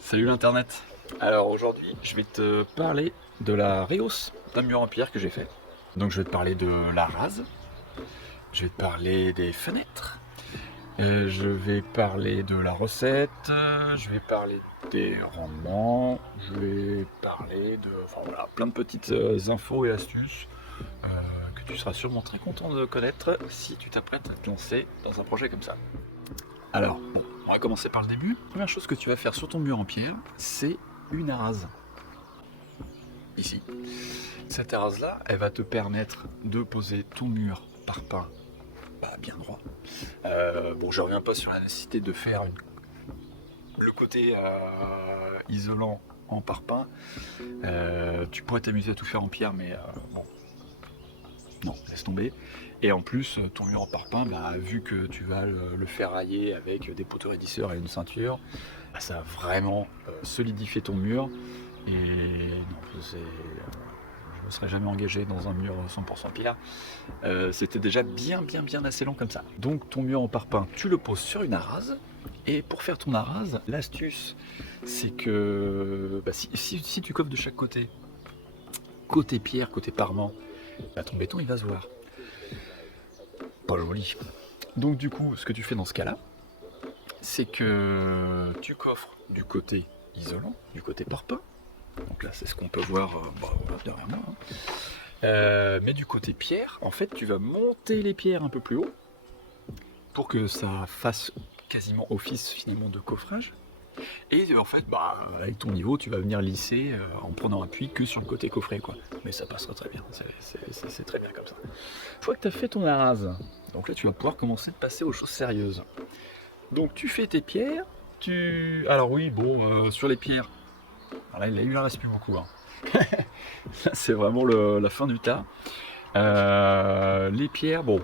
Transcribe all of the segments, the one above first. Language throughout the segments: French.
Salut l'internet. Alors aujourd'hui, je vais te parler de la réhausse d'un mur en pierre que j'ai fait. Donc je vais te parler de la rase, je vais te parler des fenêtres, je vais parler de la recette, je vais parler des rendements, je vais parler de enfin, voilà, plein de petites infos et astuces euh, que tu seras sûrement très content de connaître si tu t'apprêtes à te lancer dans un projet comme ça. Alors, bon, on va commencer par le début. La première chose que tu vas faire sur ton mur en pierre, c'est une arase. Ici. Cette arase-là, elle va te permettre de poser ton mur parpaing bien droit. Bon, je reviens pas sur la nécessité de faire le côté isolant en parpaing. Tu pourrais t'amuser à tout faire en pierre, mais bon, non, laisse tomber. Et en plus, ton mur en parpaing, vu que tu vas le faire railler avec des poteaux raidisseurs et une ceinture, ça va vraiment solidifier ton mur. Et non, je ne me serais jamais engagé dans un mur 100% pierre. C'était déjà bien assez long comme ça. Donc ton mur en parpaing, tu le poses sur une arase. Et pour faire ton arase, l'astuce, c'est que si tu coffres de chaque côté, côté pierre, côté parement, ton béton il va se voir. Pas joli. Donc du coup, ce que tu fais dans ce cas-là, c'est que tu coffres du côté isolant, du côté parpaing. Donc là, c'est ce qu'on peut voir derrière moi. Mais du côté pierre, en fait, tu vas monter les pierres un peu plus haut pour que ça fasse quasiment office finalement de coffrage. Et en fait, avec ton niveau, tu vas venir lisser en prenant appui que sur le côté coffret, quoi. Mais ça passera très bien, c'est très bien comme ça. Une fois que tu as fait ton arase, donc là, tu vas pouvoir commencer à passer aux choses sérieuses. Donc tu fais tes pierres, alors oui, bon, sur les pierres, alors là, il en reste plus beaucoup. Hein. C'est vraiment la fin du tas. Les pierres, bon,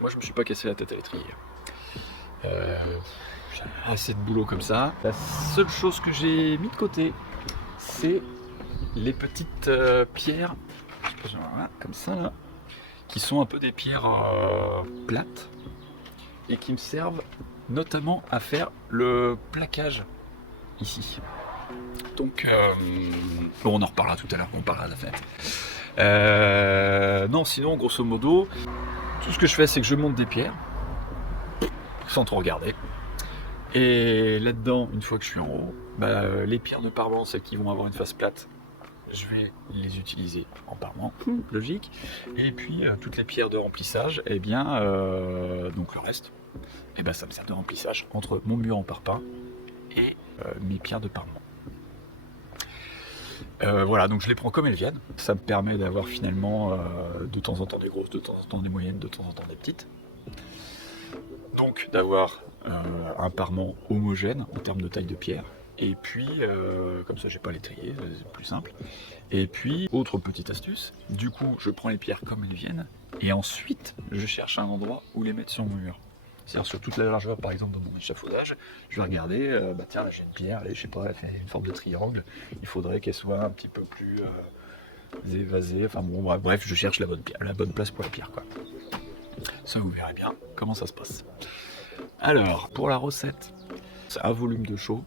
moi je me suis pas cassé la tête à l'étrier. J'ai assez de boulot comme ça. La seule chose que j'ai mis de côté, c'est les petites pierres, voilà, comme ça là, qui sont un peu des pierres plates et qui me servent notamment à faire le plaquage ici. Donc, bon, on en reparlera tout à l'heure, on parlera de la fenêtre. Non, sinon, grosso modo, tout ce que je fais, c'est que je monte des pierres, sans trop regarder. Et là-dedans, une fois que je suis en haut, les pierres de parement, celles qui vont avoir une face plate, je vais les utiliser en parement, logique. Et puis, toutes les pierres de remplissage, donc le reste, ça me sert de remplissage entre mon mur en parpaing et mes pierres de parement. Voilà, donc je les prends comme elles viennent. Ça me permet d'avoir finalement de temps en temps des grosses, de temps en temps des moyennes, de temps en temps des petites. Donc d'avoir un parement homogène en termes de taille de pierre. Et puis, comme ça j'ai pas les trier, c'est plus simple. Et puis, autre petite astuce, du coup je prends les pierres comme elles viennent, et ensuite je cherche un endroit où les mettre sur mon mur. C'est-à-dire sur toute la largeur, par exemple, dans mon échafaudage, je vais regarder, tiens, là j'ai une pierre, je sais pas, elle fait une forme de triangle, il faudrait qu'elle soit un petit peu plus évasée, enfin bon, bref, je cherche la bonne place pour la pierre, quoi. Ça, vous verrez bien comment ça se passe. Alors, pour la recette, c'est un volume de chaux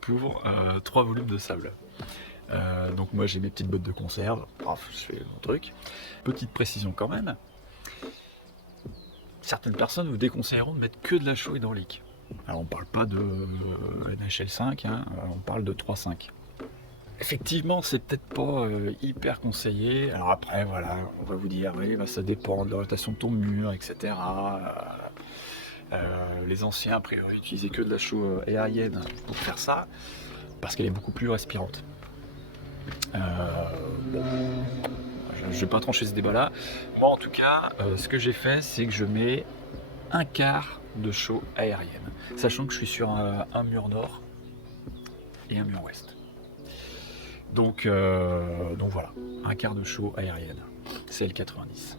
pour 3 volumes de sable. Donc moi j'ai mes petites bottes de conserve, bref, je fais mon truc. Petite précision quand même, certaines personnes vous déconseilleront de mettre que de la chaux hydraulique. Alors on parle pas de NHL5, hein, on parle de 3,5. Effectivement, c'est peut-être pas hyper conseillé. Alors après, voilà, on va vous dire, oui, ça dépend de l'orientation de ton mur, etc. Les anciens, a priori, utilisaient que de la chaux aérienne pour faire ça, parce qu'elle est beaucoup plus respirante. Bon, je ne vais pas trancher ce débat-là. Moi, en tout cas, ce que j'ai fait, c'est que je mets un quart de chaux aérienne, sachant que je suis sur un mur nord et un mur ouest. Donc voilà, un quart de chaux aérienne, c'est L90.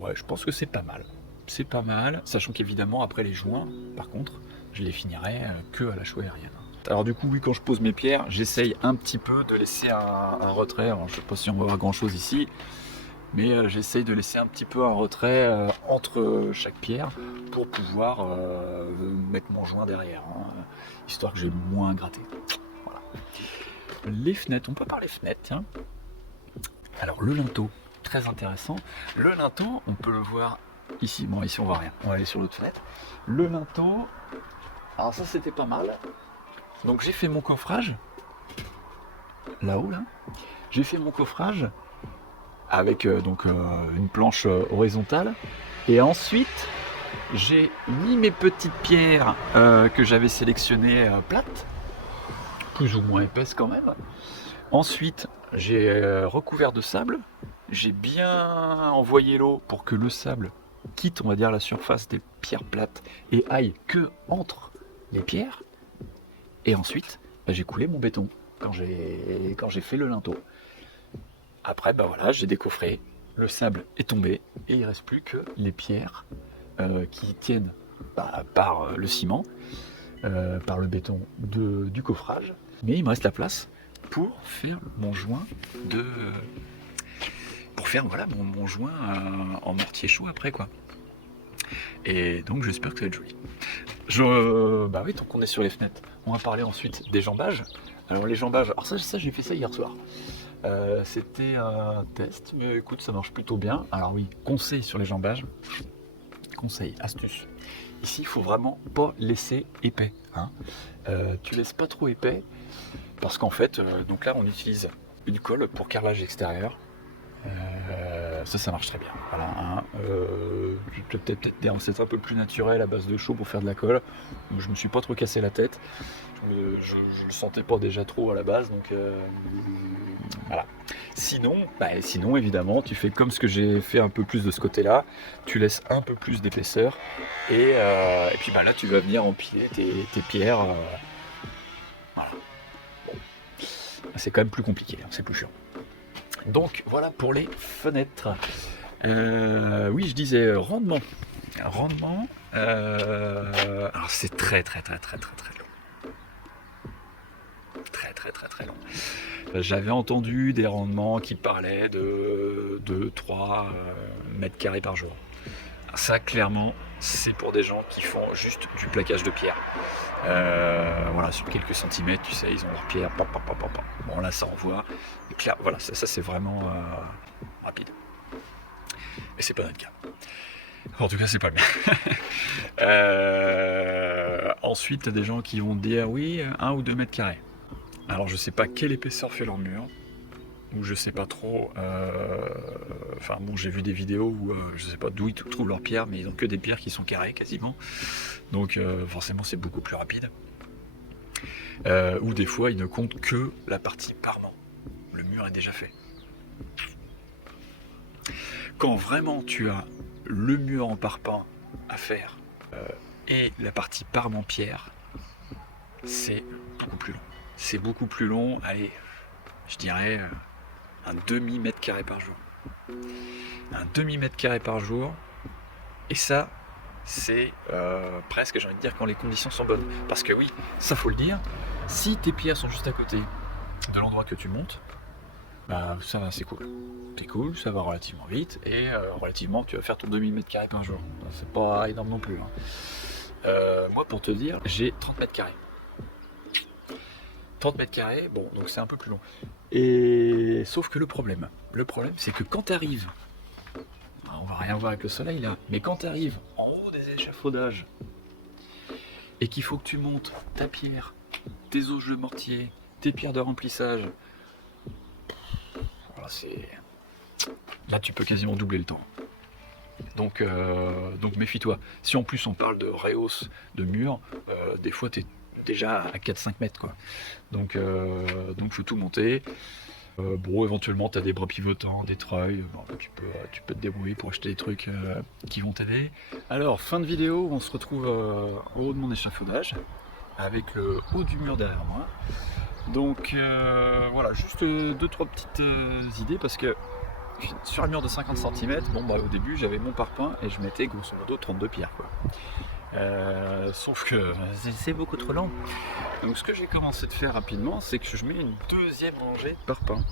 Ouais, je pense que c'est pas mal. C'est pas mal, sachant qu'évidemment, après les joints, par contre, je les finirai que à la chaux aérienne. Alors du coup, oui, quand je pose mes pierres, j'essaye un petit peu de laisser un retrait. Alors, je ne sais pas si on va voir grand chose ici, mais j'essaye de laisser un petit peu un retrait entre chaque pierre pour pouvoir mettre mon joint derrière, hein, histoire que j'ai moins gratté. les fenêtres, on peut parler fenêtres, tiens. Alors le linteau, très intéressant. Le linteau, on peut le voir ici. Bon, ici on voit rien. On va aller sur l'autre fenêtre. Le linteau, alors ça c'était pas mal. Donc j'ai fait mon coffrage là-haut là. J'ai fait mon coffrage avec une planche horizontale. Et ensuite j'ai mis mes petites pierres que j'avais sélectionnées plates, plus ou moins épaisses quand même. Ensuite j'ai recouvert de sable. J'ai bien envoyé l'eau pour que le sable quitte, on va dire, la surface des pierres plates et aille que entre les pierres. Et ensuite, j'ai coulé mon béton quand j'ai fait le linteau. Après, voilà, j'ai décoffré, le sable est tombé et il ne reste plus que les pierres qui tiennent par le ciment, par le béton du coffrage. Mais il me reste la place pour faire mon joint mon joint en mortier chaud après quoi. Et donc j'espère que ça va être joli. Bah oui, tant qu'on est sur les fenêtres, on va parler ensuite des jambages. Alors les jambages, alors ça j'ai fait ça hier soir. C'était un test, mais écoute, ça marche plutôt bien. Alors oui, conseil sur les jambages, conseil, astuce. Ici, il faut vraiment pas laisser épais. Hein. Tu laisses pas trop épais, parce qu'en fait, donc là on utilise une colle pour carrelage extérieur. Ça marche très bien. Voilà, hein. Tu peux peut-être des recettes un peu plus naturelles à base de chaux pour faire de la colle. Je me suis pas trop cassé la tête. Je le sentais pas déjà trop à la base, donc voilà. Sinon, évidemment, tu fais comme ce que j'ai fait un peu plus de ce côté-là. Tu laisses un peu plus d'épaisseur et puis là, tu vas venir empiler tes pierres. Voilà. Bon. C'est quand même plus compliqué, hein, c'est plus chiant. Donc voilà pour les fenêtres. Oui, je disais rendement. Rendement. Alors c'est très long. Très long. J'avais entendu des rendements qui parlaient de 2-3 mètres carrés par jour. Ça, clairement, c'est pour des gens qui font juste du plaquage de pierre. Voilà, sur quelques centimètres, tu sais, ils ont leur pierre. Bon, là, ça envoie. Et clair, voilà, ça c'est vraiment rapide. Mais c'est pas notre cas. En tout cas, c'est pas le mien. Ensuite, tu as des gens qui vont te dire oui, 1 ou 2 mètres carrés. Alors, je sais pas quelle épaisseur fait leur mur. Ou je sais pas trop. Enfin bon, j'ai vu des vidéos où je sais pas d'où ils trouvent leurs pierres, mais ils ont que des pierres qui sont carrées quasiment. Donc forcément, c'est beaucoup plus rapide. Ou des fois, ils ne comptent que la partie parement. Le mur est déjà fait. Quand vraiment tu as le mur en parpaing à faire et la partie parement pierre, c'est beaucoup plus long. C'est beaucoup plus long. Allez, je dirais un demi-mètre carré par jour. Un demi-mètre carré par jour. Et ça, c'est presque, j'ai envie de dire, quand les conditions sont bonnes. Parce que oui, ça faut le dire, si tes pierres sont juste à côté de l'endroit que tu montes, ça va, c'est cool. C'est cool, ça va relativement vite et relativement, tu vas faire ton demi-mètre carré par jour. C'est pas énorme non plus. Hein. Moi, pour te dire, j'ai 30 mètres carrés. 30 mètres carrés, bon, donc c'est un peu plus long. Et sauf que le problème, c'est que quand tu arrives, on va rien voir avec le soleil là, mais quand tu arrives en haut des échafaudages et qu'il faut que tu montes ta pierre, tes auges de mortier, tes pierres de remplissage, voilà, là tu peux quasiment doubler le temps. Donc méfie-toi. Si en plus on parle de rehausse de mur, des fois tu es déjà à 4-5 mètres quoi. Donc faut tout monter. Bon, éventuellement tu as des bras pivotants, des treuils, tu peux te débrouiller pour acheter des trucs qui vont t'aider. Alors fin de vidéo, on se retrouve au haut de mon échafaudage avec le haut du mur derrière moi. Donc voilà, juste 2-3 petites idées parce que sur un mur de 50 cm, au début j'avais mon parpaing et je mettais grosso modo 32 pierres quoi. Sauf que c'est beaucoup trop lent. Donc ce que j'ai commencé de faire rapidement, c'est que je mets une deuxième rangée de parpaing.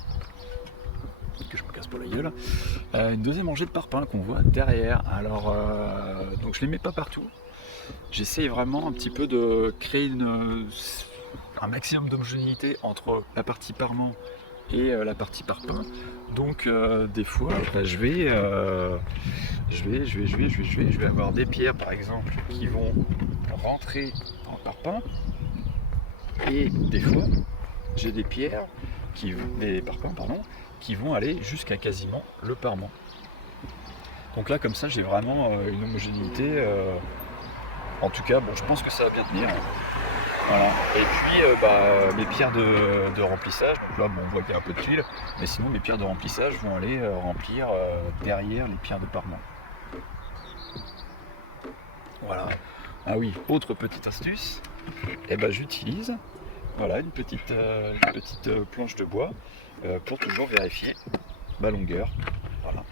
Que je me casse pas la gueule. Une deuxième rangée de parpaing qu'on voit derrière. Alors donc je les mets pas partout. J'essaye vraiment un petit peu de créer un maximum d'homogénéité entre la partie parement et la partie parpaing. Donc des fois, bah, je vais avoir des pierres par exemple qui vont rentrer dans le parpaing, et des fois j'ai des pierres des parpaings qui vont aller jusqu'à quasiment le parement. Donc là comme ça j'ai vraiment une homogénéité. En tout cas, bon, je pense que ça va bien tenir. Voilà. Et puis mes pierres de remplissage, donc là bon, on voit qu'il y a un peu de tuile, mais sinon mes pierres de remplissage vont aller remplir derrière les pierres de parement. Voilà. Ah oui, autre petite astuce, et j'utilise voilà, une petite planche de bois pour toujours vérifier ma longueur. Voilà.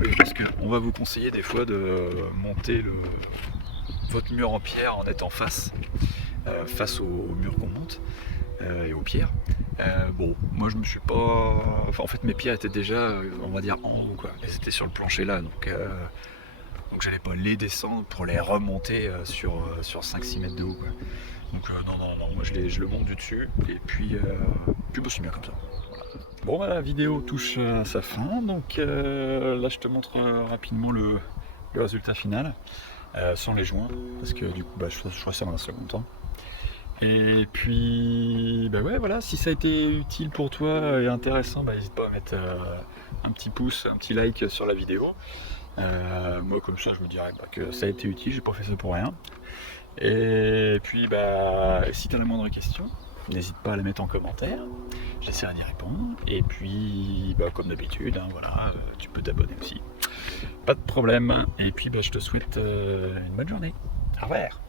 Oui, parce qu'on va vous conseiller des fois de monter votre mur en pierre en étant face au mur qu'on monte et aux pierres. Bon, moi je me suis pas. Enfin, en fait, mes pierres étaient déjà, on va dire, en haut, quoi. Elles étaient sur le plancher là, donc j'allais pas les descendre pour les remonter sur 5-6 mètres de haut, quoi. Donc non, moi je le monte du dessus, et puis c'est bien comme ça. Voilà. Bon, la vidéo touche à sa fin, donc là je te montre rapidement le résultat final, sans les joints, parce que du coup je crois que ça dans un second temps. Et puis ouais, voilà, si ça a été utile pour toi et intéressant, n'hésite pas à mettre un petit pouce, un petit like sur la vidéo. Moi comme ça je me dirais que ça a été utile, j'ai pas fait ça pour rien. Et puis si tu as la moindre question, n'hésite pas à la mettre en commentaire, j'essaierai d'y répondre. Et puis comme d'habitude, voilà, tu peux t'abonner aussi, pas de problème. Et puis je te souhaite une bonne journée. Au revoir.